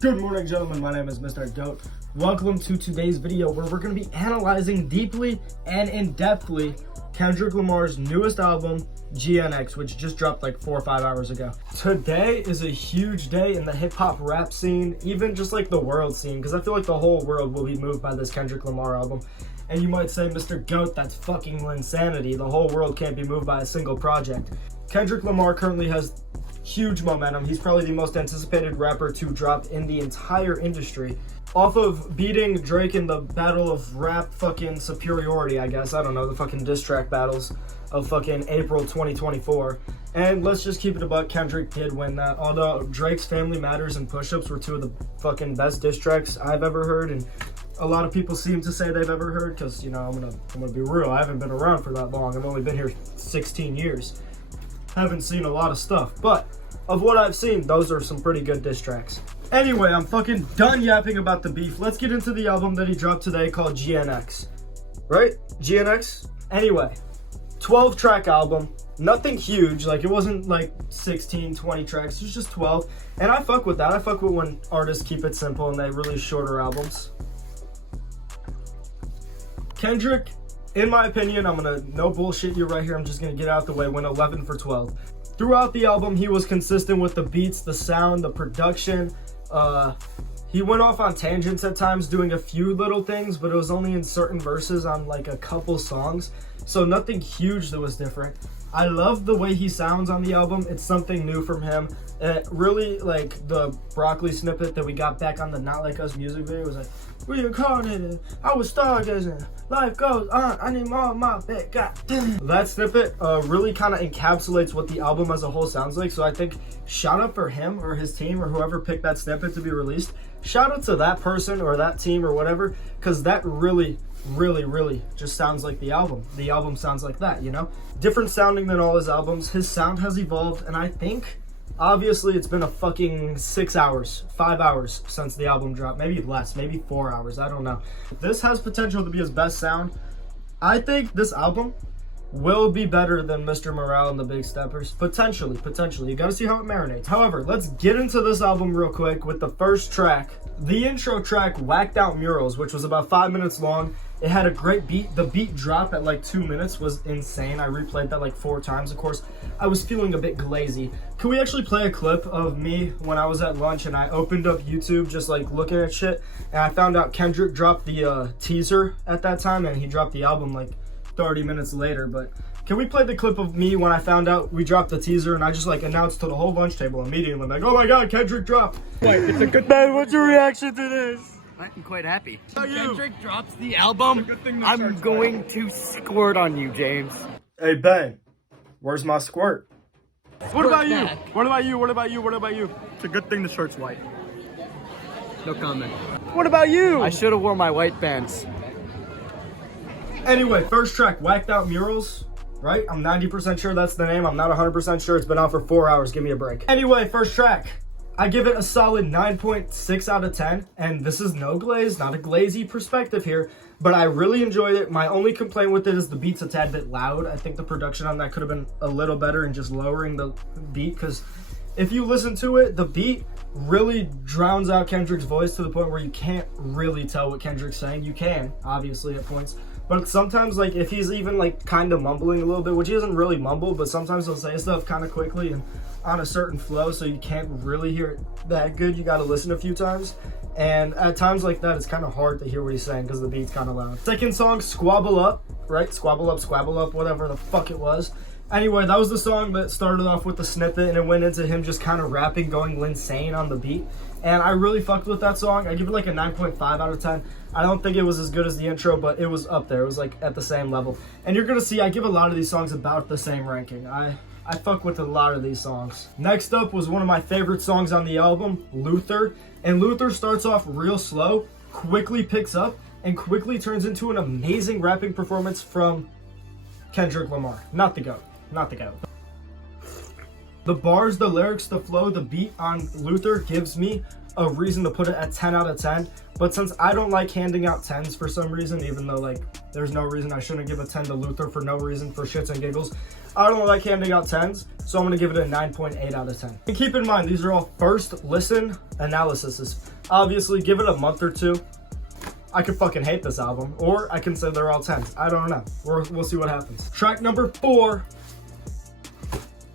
Good morning, gentlemen. My name is MrGoat. Welcome to today's video where we're going to be analyzing deeply and in-depthly Kendrick Lamar's newest album, GNX, which just dropped like 4 or 5 hours ago. Today is a huge day in the hip-hop rap scene, even just like the world scene, because I feel like the whole world will be moved by this Kendrick Lamar album. And you might say, MrGoat, that's fucking insanity. The whole world can't be moved by a single project. Kendrick Lamar currently has huge momentum. He's probably the most anticipated rapper to drop in the entire industry. Off of beating Drake in the battle of rap fucking superiority, I guess. I don't know, the fucking diss track battles of fucking April 2024. And let's just keep it a buck, Kendrick did win that. Although Drake's Family Matters and Push-Ups were two of the fucking best diss tracks I've ever heard, and a lot of people seem to say they've ever heard, because, you know, I'm gonna be real, I haven't been around for that long. I've only been here 16 years. Haven't seen a lot of stuff, but of what I've seen, those are some pretty good diss tracks. Anyway, I'm fucking done yapping about the beef. Let's get into the album that he dropped today called GNX. Right? GNX? Anyway, 12-track album. Nothing huge. Like, it wasn't like 16, 20 tracks. It was just 12. And I fuck with that. I fuck with when artists keep it simple and they release shorter albums. Kendrick, in my opinion, I'm gonna no bullshit you right here. I'm just gonna get out the way. Went 11 for 12. Throughout the album, he was consistent with the beats, the sound, the production. He went off on tangents at times, doing a few little things, but it was only in certain verses on like a couple songs. So nothing huge that was different. I love the way he sounds on the album. It's something new from him. Really, like the broccoli snippet that we got back on the Not Like Us music video was like, reincarnated, I was stargazing, life goes on, I need more of my bed, goddamn. That snippet really kind of encapsulates what the album as a whole sounds like. So I think shout out for him or his team or whoever picked that snippet to be released. Shout out to that person or that team or whatever, because that really just sounds like the album. The album sounds like that, you know? Different sounding than all his albums. His sound has evolved, and I think obviously it's been a fucking 6 hours, 5 hours since the album dropped. Maybe less, maybe 4 hours, I don't know. This has potential to be his best sound. I think this album will be better than Mr. Morale and the Big Steppers. Potentially. You gotta see how it marinates. However, let's get into this album real quick with the first track. The intro track, Whacked Out Murals, which was about 5 minutes long. It had a great beat. The beat drop at like 2 minutes was insane. I replayed that like 4 times. Of course, I was feeling a bit glazy. Can we actually play a clip of me when I was at lunch and I opened up YouTube just like looking at shit, and I found out Kendrick dropped the teaser at that time, and he dropped the album like 30 minutes later. But can we play the clip of me when I found out we dropped the teaser, and I just like announced to the whole lunch table immediately, like, oh my god, Kendrick dropped. Wait, it's a good Man, what's your reaction to this? I'm quite happy. How you? Kendrick drops the album, I'm going to squirt on you, James. Hey Ben, where's my squirt? What about you? Back. What about you? What about you? What about you? It's a good thing the shirt's white. No comment. What about you? I should have worn my white pants. Anyway, first track, Whacked Out Murals, right? I'm 90% sure that's the name. I'm not 100% sure. It's been out for 4 hours. Give me a break. Anyway, first track. I give it a solid 9.6 out of 10. And this is no glaze, not a glazy perspective here, but I really enjoyed it. My only complaint with it is the beat's a tad bit loud. I think the production on that could have been a little better in just lowering the beat, because if you listen to it, the beat really drowns out Kendrick's voice to the point where you can't really tell what Kendrick's saying. You can, obviously, at points. But sometimes, like, if he's even, like, kind of mumbling a little bit, which he doesn't really mumble, but sometimes he'll say stuff kind of quickly and on a certain flow, so you can't really hear it that good. You got to listen a few times. And at times like that, it's kind of hard to hear what he's saying because the beat's kind of loud. Second song, Squabble Up, right? Squabble Up, whatever the fuck it was. Anyway, that was the song that started off with the snippet, and it went into him just kind of rapping, going insane on the beat. And I really fucked with that song. I give it like a 9.5 out of 10. I don't think it was as good as the intro, but it was up there. It was like at the same level. And you're gonna see I give a lot of these songs about the same ranking. I fuck with a lot of these songs. Next up was one of my favorite songs on the album, Luther. And Luther starts off real slow, quickly picks up, and quickly turns into an amazing rapping performance from Kendrick Lamar. Not the GOAT. The bars, the lyrics, the flow, the beat on Luther gives me a reason to put it at 10 out of 10. But since I don't like handing out 10s for some reason, even though like there's no reason I shouldn't give a 10 to Luther for no reason, for shits and giggles, I don't like handing out 10s, so I'm gonna give it a 9.8 out of 10. And keep in mind, these are all first listen analyses. Obviously, give it a month or two, I could fucking hate this album, or I can say they're all 10s. I don't know. We'll see what happens. Track number 4.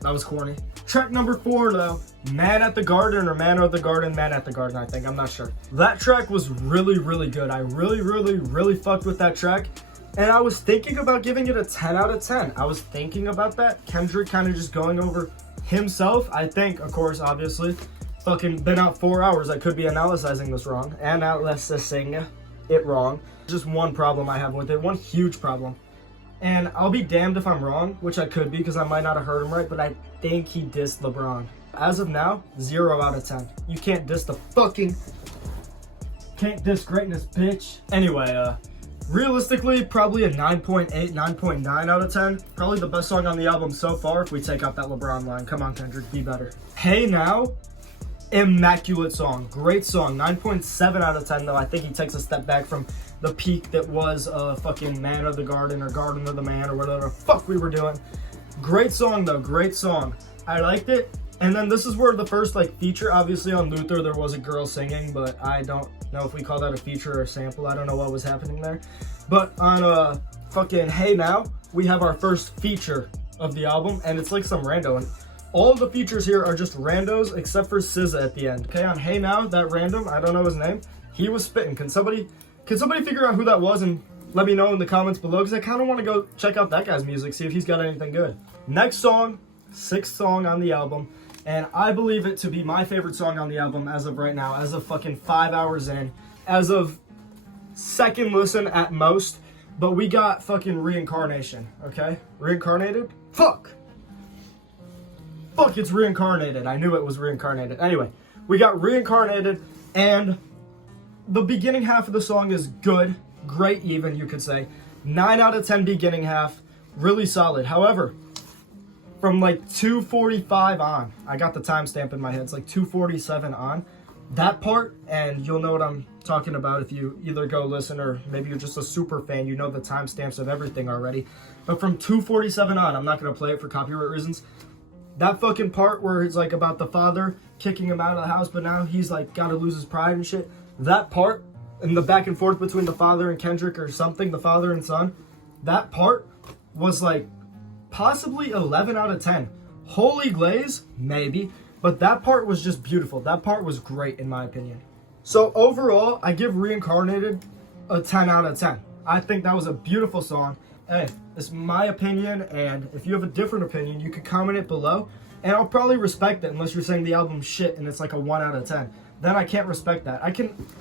That was corny. Track number 4 though, Man at the Garden or Man of the Garden, Man at the Garden, I think. I'm not sure. That track was really, really good. I really fucked with that track. And I was thinking about giving it a 10 out of 10. I was thinking about that. Kendrick kind of just going over himself. I think, of course, obviously, fucking been out 4 hours. I could be analyzing this wrong. Analyzing it wrong. Just one problem I have with it. One huge problem. And I'll be damned if I'm wrong, which I could be because I might not have heard him right, but I think he dissed LeBron. As of now, 0 out of 10. You can't diss can't diss greatness, bitch. Anyway, realistically, probably a 9.8, 9.9 out of 10. Probably the best song on the album so far if we take out that LeBron line. Come on, Kendrick, be better. Hey Now, immaculate song. Great song. 9.7 out of 10, though. I think he takes a step back from the peak that was fucking Man of the Garden or Garden of the Man or whatever the fuck we were doing. Great song, though. Great song. I liked it. And then this is where the first like feature, obviously on Luther there was a girl singing, but I don't know if we call that a feature or a sample. I don't know what was happening there. But on fucking Hey Now, we have our first feature of the album, and it's like some rando. And all of the features here are just randos except for SZA at the end. Okay, on Hey Now, that random, I don't know his name, he was spitting. Can somebody figure out who that was and let me know in the comments below, because I kind of want to go check out that guy's music, see if he's got anything good. Next song, 6th song on the album, and I believe it to be my favorite song on the album as of right now, as of fucking 5 hours in, as of second listen at most, but we got fucking Reincarnation, okay? Reincarnated? Fuck, it's Reincarnated. I knew it was Reincarnated. Anyway, we got Reincarnated, and the beginning half of the song is good, great even, you could say. 9 out of 10 beginning half, really solid. However, from like 2:45 on, I got the timestamp in my head, it's like 2:47 on, that part, and you'll know what I'm talking about if you either go listen or maybe you're just a super fan, you know the timestamps of everything already. But from 2:47 on, I'm not going to play it for copyright reasons, that fucking part where it's like about the father kicking him out of the house, but now he's like got to lose his pride and shit, that part, and the back and forth between the father and Kendrick or something, the father and son, that part was like possibly 11 out of 10. Holy glaze, maybe, but that part was just beautiful. That part was great in my opinion. So overall, I give Reincarnated a 10 out of 10. I think that was a beautiful song. Hey, it's my opinion, and if you have a different opinion, you can comment it below, and I'll probably respect it unless you're saying the album's shit and it's like a 1 out of 10. Then I can't respect that. I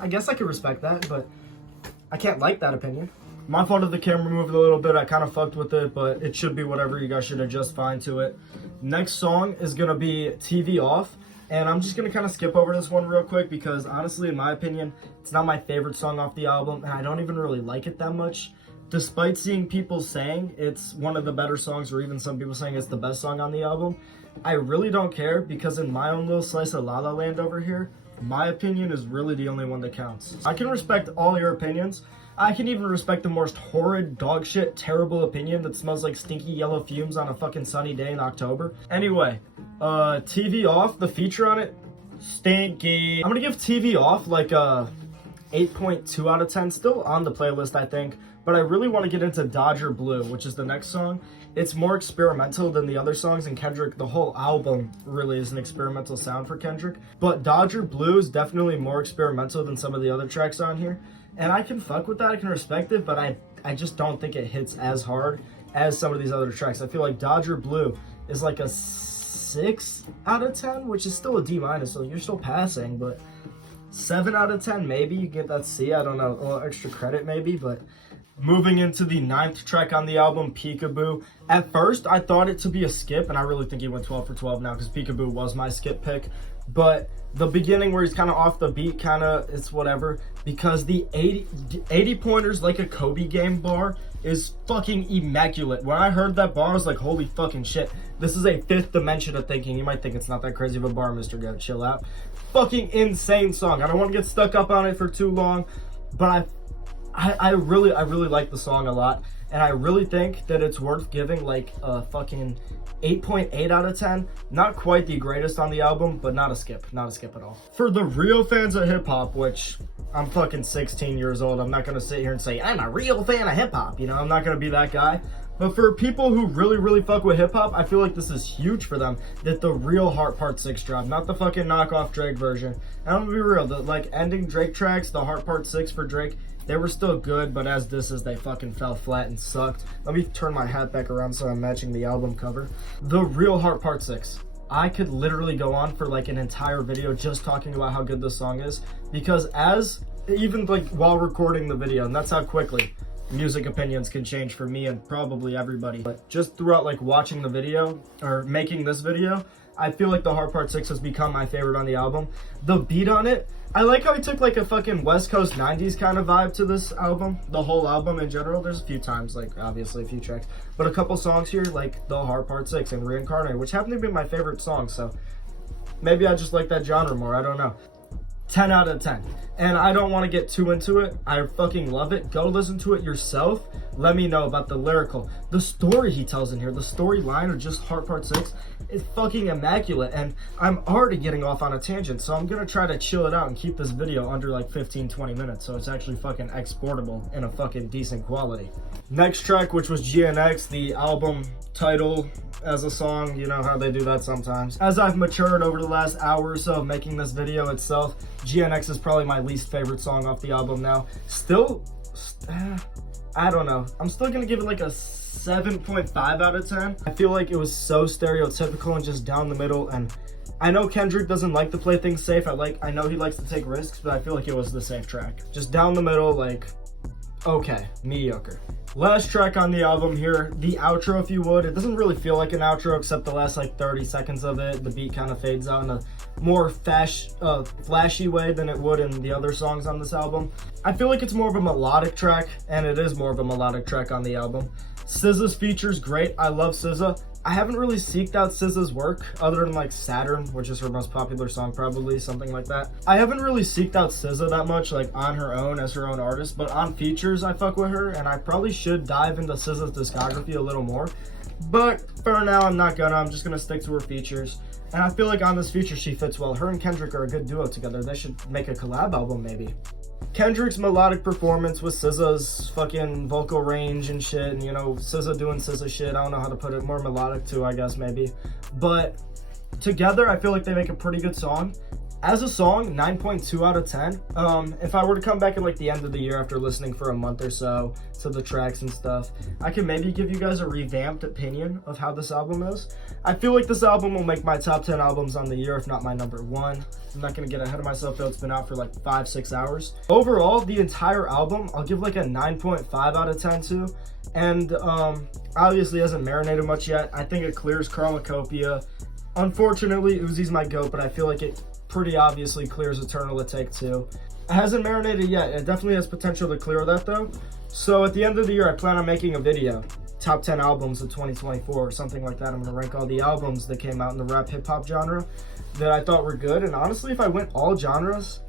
guess I can respect that, but I can't like that opinion. My fault if the camera moved a little bit. I kind of fucked with it, but it should be whatever. You guys should adjust fine to it. Next song is going to be TV Off, and I'm just going to kind of skip over this one real quick because honestly, in my opinion, it's not my favorite song off the album, and I don't even really like it that much. Despite seeing people saying it's one of the better songs, or even some people saying it's the best song on the album, I really don't care because in my own little slice of La La Land over here, my opinion is really the only one that counts. I can respect all your opinions. I can even respect the most horrid, dog shit, terrible opinion that smells like stinky yellow fumes on a fucking sunny day in October. Anyway, TV Off, the feature on it, stinky. I'm gonna give TV Off like a 8.2 out of 10. Still on the playlist, I think. But I really want to get into Dodger Blue, which is the next song. It's more experimental than the other songs, and Kendrick, the whole album really is an experimental sound for Kendrick. But Dodger Blue is definitely more experimental than some of the other tracks on here. And I can fuck with that, I can respect it, but I just don't think it hits as hard as some of these other tracks. I feel like Dodger Blue is like a 6 out of 10, which is still a D-, so you're still passing, but 7 out of 10, maybe you get that C, I don't know, a little extra credit maybe, but moving into the 9th track on the album, Peekaboo. At first, I thought it to be a skip, and I really think he went 12 for 12 now, because Peekaboo was my skip pick. But the beginning where he's kind of off the beat, kind of, it's whatever, because the 80 pointers like a Kobe game bar is fucking immaculate. When I heard that bar, I was like, holy fucking shit. This is a 5th dimension of thinking. You might think it's not that crazy of a bar, MrGoat, chill out. fucking insane song. I don't want to get stuck up on it for too long, but I really like the song a lot, and I really think that it's worth giving like a fucking 8.8 out of 10. Not quite the greatest on the album, but not a skip at all. For the real fans of hip hop, which I'm fucking 16 years old, I'm not gonna sit here and say I'm a real fan of hip hop, you know, I'm not gonna be that guy. But for people who really fuck with hip hop, I feel like this is huge for them, that the real Heart Part 6 drop, not the fucking knockoff Drake version. And I'm gonna be real, the like ending Drake tracks, the Heart Part 6 for Drake, they were still good, but as this is, they fucking fell flat and sucked. Let me turn my hat back around so I'm matching the album cover. The real Heart Part 6. I could literally go on for like an entire video just talking about how good this song is, because even like while recording the video, and that's how quickly music opinions can change for me and probably everybody. But just throughout like watching the video or making this video, I feel like the Heart Part 6 has become my favorite on the album. The beat on it, I like how he took like a fucking West Coast 90s kind of vibe to this album. The whole album in general, there's a few times, like obviously a few tracks, but a couple songs here, like the Heart Part 6 and Reincarnate, which happen to be my favorite songs, so maybe I just like that genre more, I don't know. 10 out of 10. And I don't want to get too into it. I fucking love it. Go listen to it yourself. Let me know about the lyrical. The story he tells in here, the storyline of just Heart Part 6 is fucking immaculate. And I'm already getting off on a tangent, so I'm going to try to chill it out and keep this video under like 15-20 minutes so it's actually fucking exportable in a fucking decent quality. Next track, which was GNX, the album title as a song, you know how they do that sometimes. As I've matured over the last hour or so of making this video itself, GNX is probably my least favorite song off the album now. Still, I don't know. I'm still gonna give it like a 7.5 out of 10. I feel like it was so stereotypical and just down the middle, and I know Kendrick doesn't like to play things safe. I know he likes to take risks, but I feel like it was the safe track. Just down the middle, like, okay, mediocre. Last track on the album here, the outro if you would. It doesn't really feel like an outro except the last like 30 seconds of it. The beat kind of fades out in a more flashy way than it would in the other songs on this album. I feel like it's more of a melodic track, and it is more of a melodic track on the album. SZA's features great. I love SZA. I haven't really seeked out SZA's work other than like Saturn, which is her most popular song probably, something like that. I haven't really seeked out SZA that much like on her own as her own artist, but on features I fuck with her, and I probably should dive into SZA's discography a little more. But for now I'm not gonna, I'm just gonna stick to her features. And I feel like on this feature she fits well. Her and Kendrick are a good duo together. They should make a collab album maybe. Kendrick's melodic performance with SZA's fucking vocal range and shit, and you know, SZA doing SZA shit, I don't know how to put it, more melodic too, I guess, maybe. But together, I feel like they make a pretty good song. As a song, 9.2 out of 10. If I were to come back at like the end of the year after listening for a month or so to the tracks and stuff, I could maybe give you guys a revamped opinion of how this album is. I feel like this album will make my top 10 albums on the year, if not my number one. I'm not gonna get ahead of myself though, it's been out for like 5-6 hours. Overall, the entire album, I'll give like a 9.5 out of 10 to. And obviously hasn't marinated much yet. I think it clears Chromacopia. Unfortunately, Uzi's my GOAT, but I feel like it pretty obviously clears Eternal Take 2. It hasn't marinated yet. It definitely has potential to clear that though. So at the end of the year, I plan on making a video. Top 10 albums of 2024 or something like that. I'm gonna rank all the albums that came out in the rap hip hop genre that I thought were good. And honestly, if I went all genres,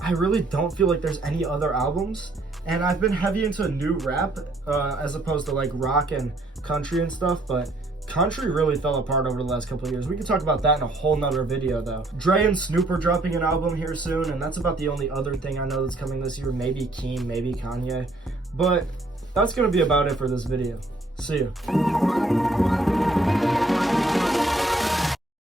I really don't feel like there's any other albums. And I've been heavy into new rap as opposed to like rock and country and stuff, but country really fell apart over the last couple of years. We can talk about that in a whole nother video though. Dre and Snoop are dropping an album here soon, and that's about the only other thing I know that's coming this year. Maybe Keem, maybe Kanye. But that's gonna be about it for this video. See ya.